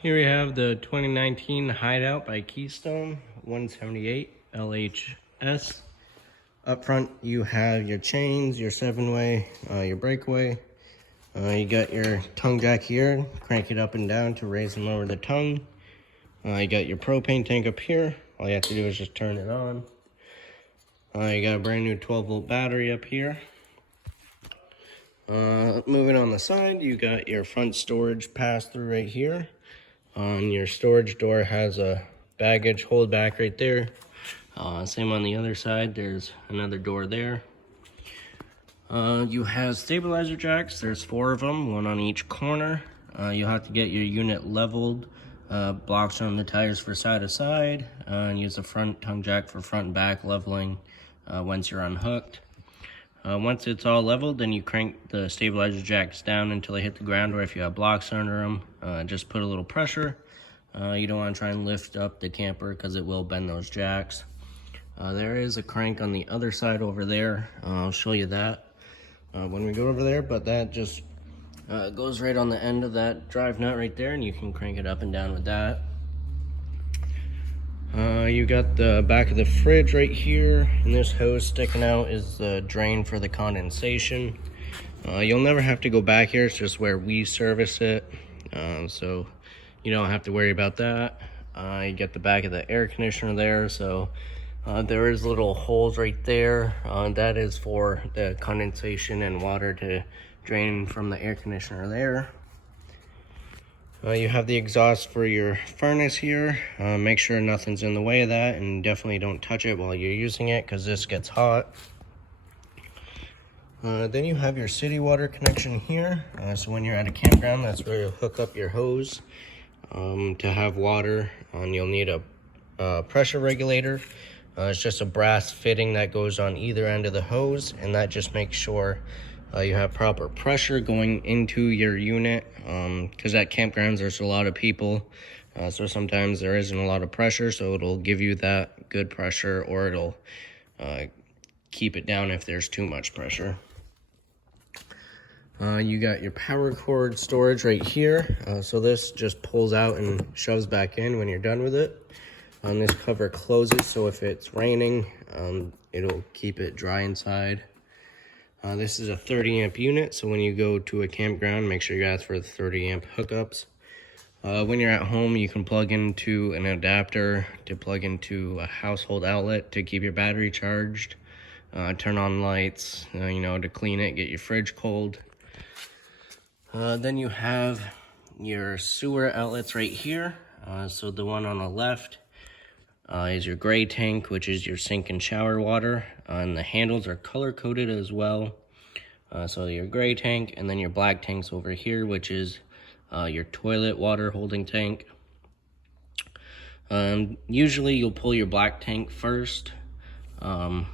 Here we have the 2019 Hideout by Keystone 178 LHS. Up front you have your chains, your 7-way, your breakaway. You got your tongue jack here, crank it up and down to raise and lower the tongue. You got your propane tank up here. All you have to do is just turn it on. You got a brand new 12-volt battery up here. Moving on the side, you got your front storage pass-through right here. Your storage door has a baggage hold back right there. Same on the other side, there's another door there. You have stabilizer jacks, there's 4 of them, 1 on each corner. You'll have to get your unit leveled, blocks on the tires for side to side, and use the front tongue jack for front and back leveling once you're unhooked. Once it's all leveled, then you crank the stabilizer jacks down until they hit the ground, or if you have blocks under them, just put a little pressure. You don't want to try and lift up the camper because it will bend those jacks. There is a crank on the other side over there. I'll show you that when we go over there, but that just goes right on the end of that drive nut right there, and you can crank it up and down with that. You got the back of the fridge right here, and this hose sticking out is the drain for the condensation. You'll never have to go back here, it's just where we service it, so you don't have to worry about that. You get the back of the air conditioner there, so there is little holes right there. That is for the condensation and water to drain from the air conditioner there. You have the exhaust for your furnace here. Make sure nothing's in the way of that, and definitely don't touch it while you're using it because this gets hot. Then you have your city water connection here. So when you're at a campground, that's where you'll hook up your hose to have water. You'll need a pressure regulator. It's just a brass fitting that goes on either end of the hose, and that just makes sure you have proper pressure going into your unit, because at campgrounds there's a lot of people, so sometimes there isn't a lot of pressure, so it'll give you that good pressure, or it'll keep it down if there's too much pressure. You got your power cord storage right here, so this just pulls out and shoves back in when you're done with it. This cover closes, so if it's raining, it'll keep it dry inside. This is a 30 amp unit, so when you go to a campground, make sure you ask for the 30 amp hookups. When you're at home, you can plug into an adapter to plug into a household outlet to keep your battery charged. Turn on lights, to clean it, get your fridge cold. Then you have your sewer outlets right here. So the one on the left is your gray tank, which is your sink and shower water, and the handles are color coded as well. So your gray tank, and then your black tanks over here, which is your toilet water holding tank. Usually you'll pull your black tank first, and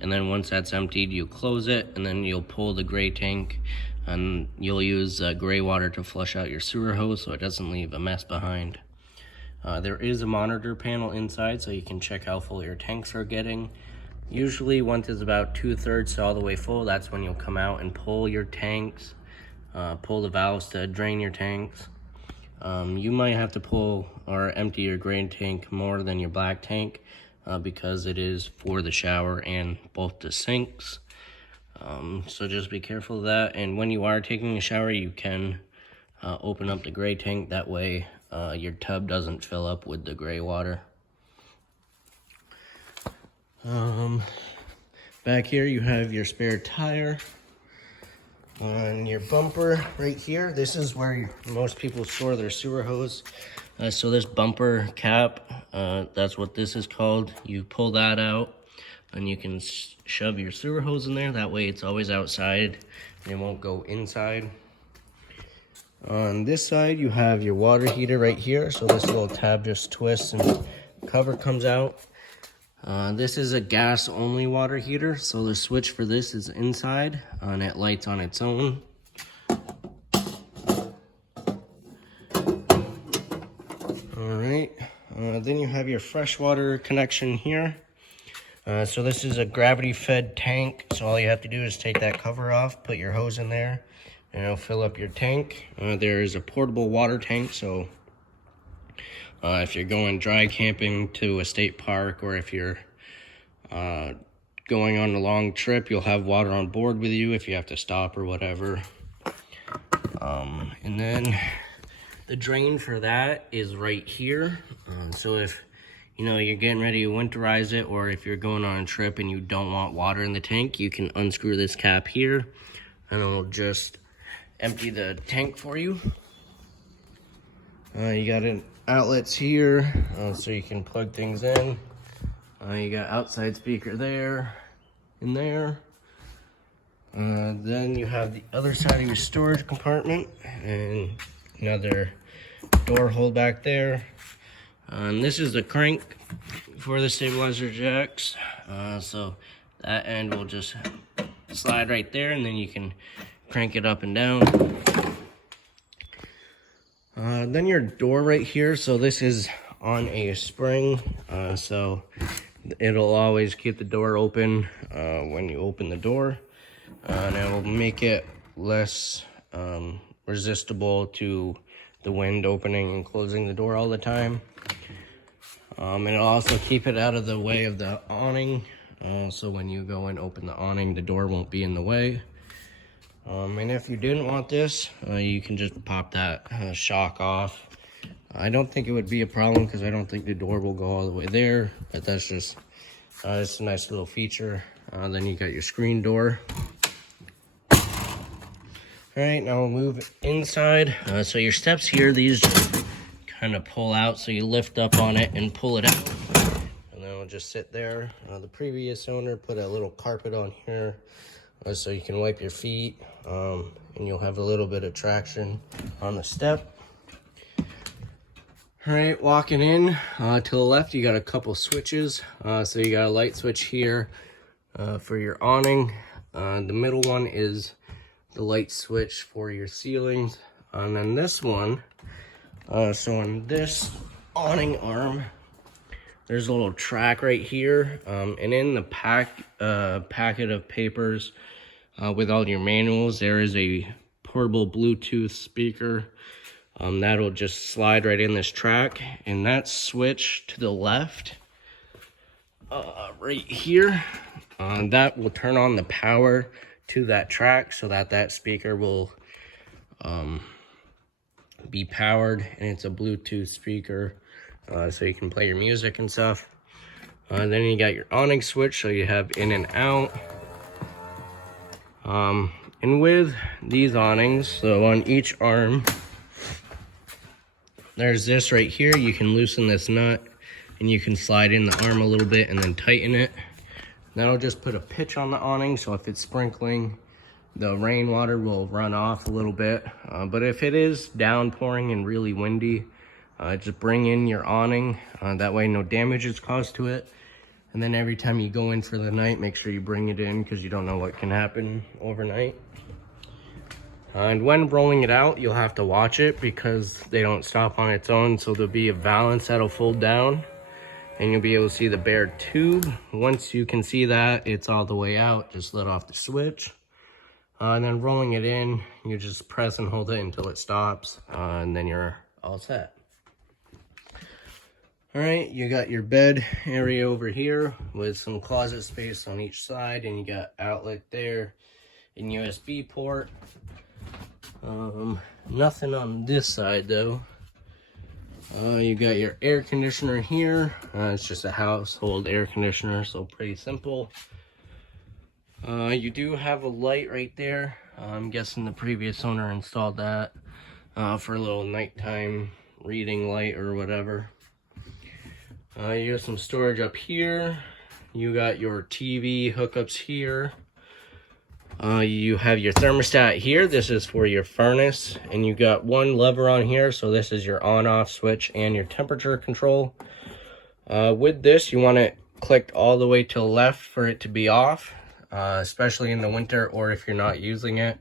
then once that's emptied, you close it, and then you'll pull the gray tank, and you'll use gray water to flush out your sewer hose so it doesn't leave a mess behind. There is a monitor panel inside, so you can check how full your tanks are getting. Usually once it's about 2/3 to all the way full, that's when you'll come out and pull your tanks, pull the valves to drain your tanks. You might have to pull or empty your gray tank more than your black tank, because it is for the shower and both the sinks. So just be careful of that, and when you are taking a shower, you can open up the gray tank. That way your tub doesn't fill up with the gray water. Back here you have your spare tire on your bumper right here. This is where most people store their sewer hose. So this bumper cap, that's what this is called. You pull that out and you can shove your sewer hose in there. That way it's always outside and it won't go inside. On this side you have your water heater right here. So this little tab just twists and cover comes out. This is a gas only water heater, so the switch for this is inside and it lights on its own. Alright, then you have your freshwater connection here. So this is a gravity fed tank, so all you have to do is take that cover off, put your hose in there, and it'll fill up your tank. There is a portable water tank, so If you're going dry camping to a state park, or if you're going on a long trip, you'll have water on board with you if you have to stop or whatever. And then the drain for that is right here. So if you're getting ready to winterize it, or if you're going on a trip and you don't want water in the tank, you can unscrew this cap here and it'll just empty the tank for you. You got outlets here, so you can plug things in. You got outside speaker there and there. Then you have the other side of your storage compartment and another door hold back there. And this is the crank for the stabilizer jacks. So that end will just slide right there, and then you can crank it up and down. Then your door right here, so this is on a spring, so it'll always keep the door open when you open the door, and it will make it less resistible to the wind opening and closing the door all the time. And it'll also keep it out of the way of the awning, so when you go and open the awning, the door won't be in the way. And if you didn't want this, you can just pop that shock off. I don't think it would be a problem because I don't think the door will go all the way there, but that's just it's a nice little feature. Then you got your screen door. All right, now we'll move inside. So your steps here, these just kind of pull out, so you lift up on it and pull it out, and then it'll just sit there. The previous owner put a little carpet on here so you can wipe your feet, and you'll have a little bit of traction on the step. All right, walking in to the left, you got a couple switches. So you got a light switch here for your awning. The middle one is the light switch for your ceilings, and then this one, so on this awning arm, there's a little track right here, and in the packet of papers with all your manuals, there is a portable Bluetooth speaker that'll just slide right in this track, and that switch to the left right here, that will turn on the power to that track so that that speaker will be powered, and it's a Bluetooth speaker, so you can play your music and stuff. Then you got your awning switch, so you have in and out. And with these awnings, so on each arm, there's this right here. You can loosen this nut, and you can slide in the arm a little bit and then tighten it. That'll just put a pitch on the awning, so if it's sprinkling, the rainwater will run off a little bit. But if it is downpouring and really windy, just bring in your awning. That way no damage is caused to it. And then every time you go in for the night, make sure you bring it in, because you don't know what can happen overnight. And when rolling it out, you'll have to watch it because they don't stop on its own. So there'll be a valance that'll fold down, and you'll be able to see the bare tube. Once you can see that it's all the way out, just let off the switch. And then rolling it in, you just press and hold it until it stops, and then you're all set. All right, you got your bed area over here with some closet space on each side, and you got outlet there and USB port. Nothing on this side though. You got your air conditioner here. It's just a household air conditioner, so pretty simple. You do have a light right there. I'm guessing the previous owner installed that for a little nighttime reading light or whatever. You got some storage up here. You got your TV hookups here. You have your thermostat here. This is for your furnace, and you got one lever on here, so this is your on-off switch and your temperature control. With this, you want it clicked all the way to the left for it to be off, especially in the winter or if you're not using it.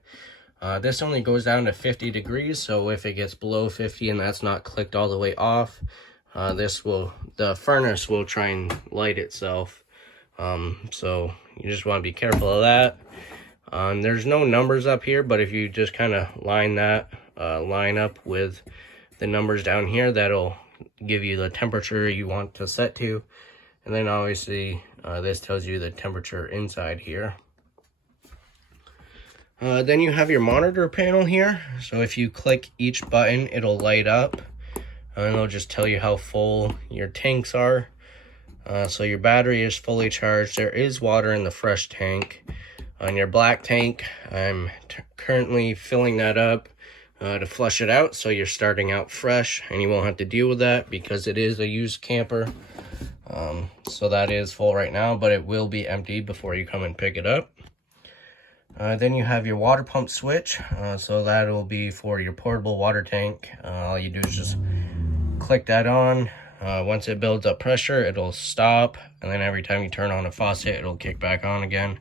This only goes down to 50 degrees, so if it gets below 50 and that's not clicked all the way off, the furnace will try and light itself. So you just want to be careful of that. There's no numbers up here, but if you just kind of line up with the numbers down here that'll give you the temperature you want to set to. And then obviously this tells you the temperature inside here. Then you have your monitor panel here. So if you click each button, it'll light up. And it'll just tell you how full your tanks are. So your battery is fully charged. There is water in the fresh tank. On your black tank, I'm currently filling that up to flush it out. So you're starting out fresh and you won't have to deal with that because it is a used camper. So that is full right now, but it will be empty before you come and pick it up. Then you have your water pump switch. So that will be for your portable water tank. All you do is just click that on. Once it builds up pressure, it'll stop. And then every time you turn on a faucet, it'll kick back on again.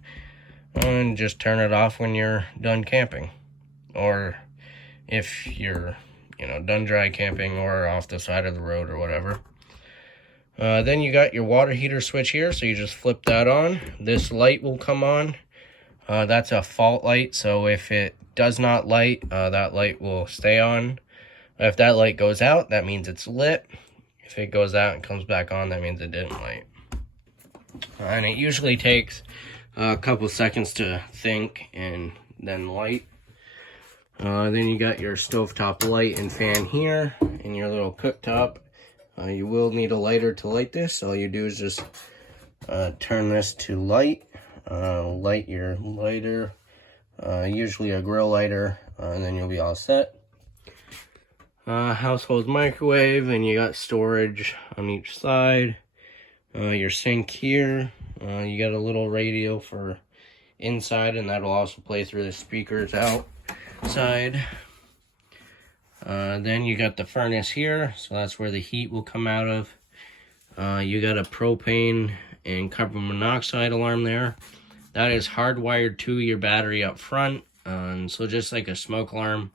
And just turn it off when you're done camping. Or if you're, done dry camping or off the side of the road or whatever. Then you got your water heater switch here, so you just flip that on. This light will come on. That's a fault light, so if it does not light, that light will stay on. If that light goes out, that means it's lit. If it goes out and comes back on, that means it didn't light. And it usually takes a couple seconds to think and then light. Then you got your stovetop light and fan here, and your little cooktop. You will need a lighter to light this. All you do is just turn this to light. Light your lighter, usually a grill lighter, and then you'll be all set. Household microwave, and you got storage on each side. Your sink here. You got a little radio for inside, and that'll also play through the speakers outside. Then you got the furnace here, so that's where the heat will come out of. You got a propane and carbon monoxide alarm there. That is hardwired to your battery up front, so just like a smoke alarm.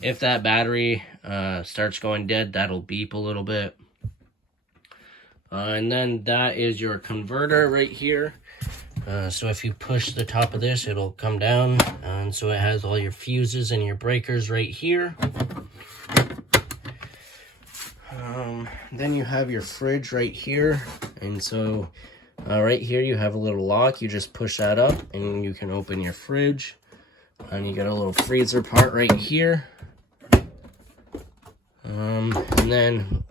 If that battery starts going dead, that'll beep a little bit. And then that is your converter right here. So if you push the top of this, it'll come down, and so it has all your fuses and your breakers right here. Then you have your fridge right here, and so right here you have a little lock. You just push that up and you can open your fridge. And you got a little freezer part right here. And then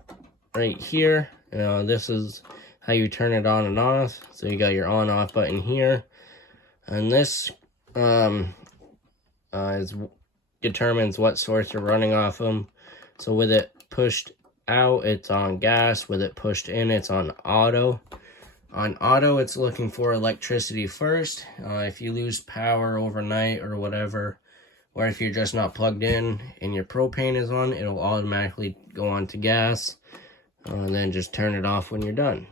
right here, this is how you turn it on and off. So you got your on off button here, and this determines what source you're running off of. So with it pushed out, it's on gas. With it pushed in, it's on auto. On auto, it's looking for electricity first. If you lose power overnight or whatever, or if you're just not plugged in and your propane is on, it'll automatically go on to gas. And then just turn it off when you're done.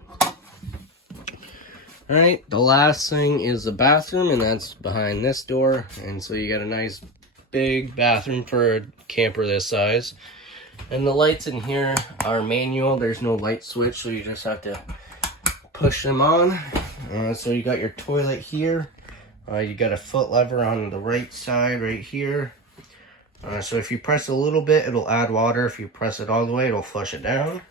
Alright, the last thing is the bathroom, and that's behind this door. And so you got a nice big bathroom for a camper this size. And the lights in here are manual. There's no light switch, so you just have to push them on. So you got your toilet here. You got a foot lever on the right side right here. So if you press a little bit, it'll add water. If you press it all the way, it'll flush it down.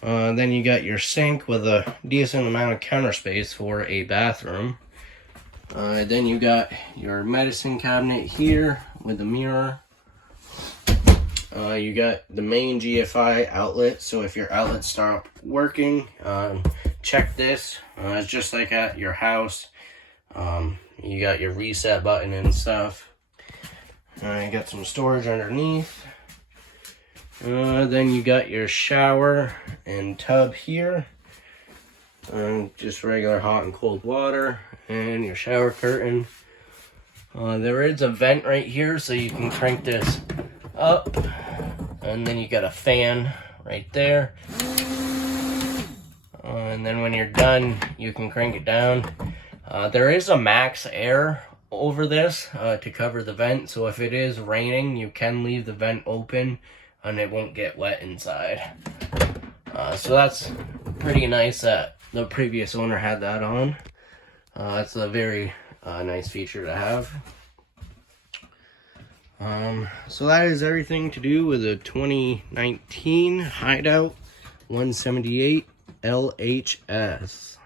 Then you got your sink with a decent amount of counter space for a bathroom. Then you got your medicine cabinet here with a mirror. You got the main GFI outlet, so if your outlets stop working, check this. It's just like at your house. You got your reset button and stuff. You got some storage underneath. Then you got your shower and tub here. Just regular hot and cold water, and your shower curtain. There is a vent right here, so you can crank this up, and then you got a fan right there. And then when you're done, you can crank it down. There is a max air over this to cover the vent, so if it is raining, you can leave the vent open and it won't get wet inside. So that's pretty nice that the previous owner had that on. It's a very nice feature to have. So that is everything to do with a 2019 Hideout 178 LHS.